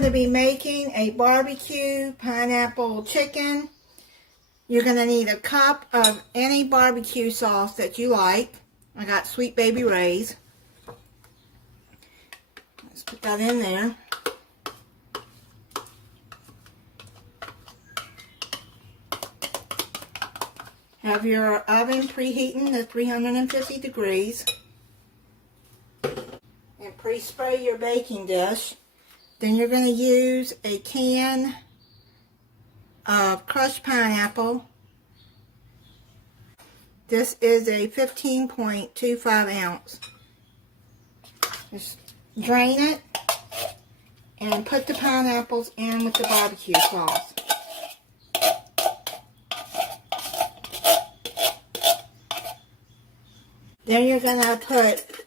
going to be making a barbecue pineapple chicken. You're going to need a cup of any barbecue sauce that you like. I got Sweet Baby Ray's. Let's put that in there. Have your oven preheating to 350 degrees. And pre-spray your baking dish. Then you're going to use a can of crushed pineapple. This is a 15.25 ounce. Just drain it and put the pineapples in with the barbecue sauce. Then you're going to put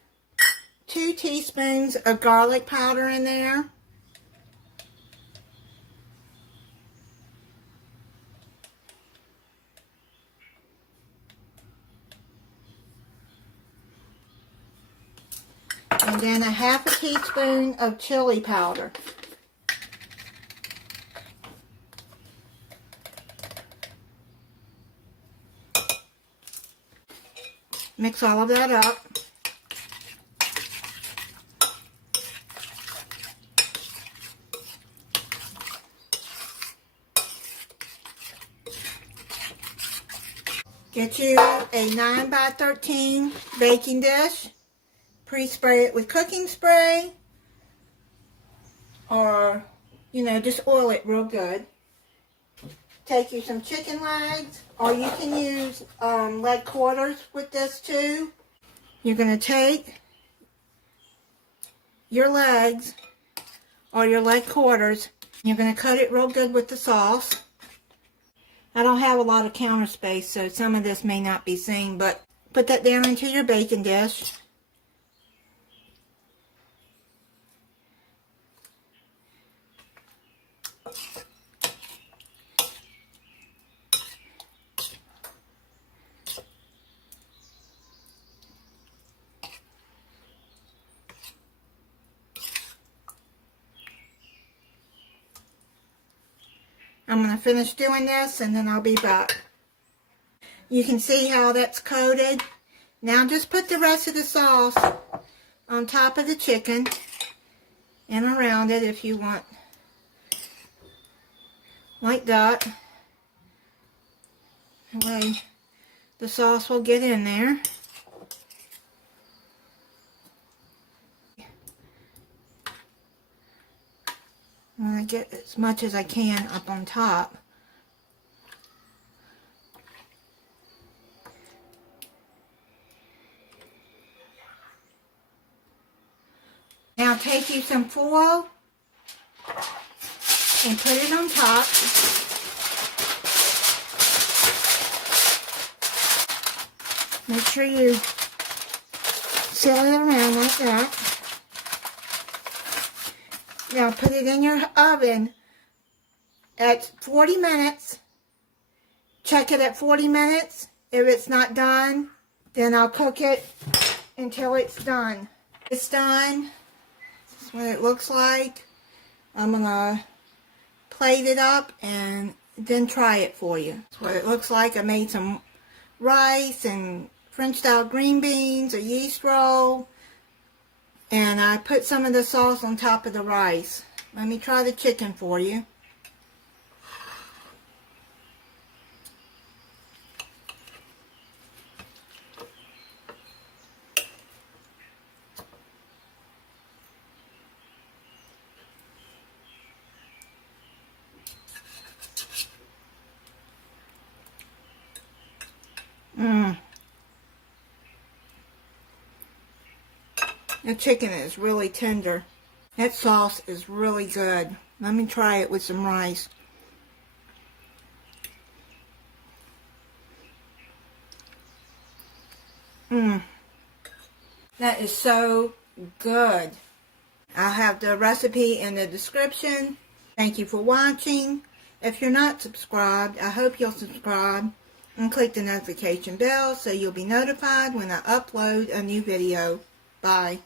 2 teaspoons of garlic powder in there. And then a half a teaspoon of chili powder. Mix all of that up. Get you a 9x13 baking dish. Pre-spray it with cooking spray, or, just oil it real good. Take you some chicken legs, or you can use leg quarters with this too. You're going to take your legs, or your leg quarters, you're going to cut it real good with the sauce. I don't have a lot of counter space, so some of this may not be seen, but put that down into your baking dish. I'm going to finish doing this and then I'll be back. You can see how that's coated. Now just put the rest of the sauce on top of the chicken and around it if you want. Like that. That way the sauce will get in there. I'm going to get as much as I can up on top. Now take you some foil and put it on top. Make sure you seal it around like that. Now put it in your oven at 40 minutes. Check it at 40 minutes. If it's not done, then I'll cook it until it's done. It's done. This is what it looks like. I'm going to plate it up and then try it for you. That's what it looks like. I made some rice and French style green beans, a yeast roll. And I put some of the sauce on top of the rice. Let me try the chicken for you. The chicken is really tender. That sauce is really good. Let me try it with some rice. That is so good. I'll have the recipe in the description. Thank you for watching. If you're not subscribed, I hope you'll subscribe and click the notification bell so you'll be notified when I upload a new video. Bye.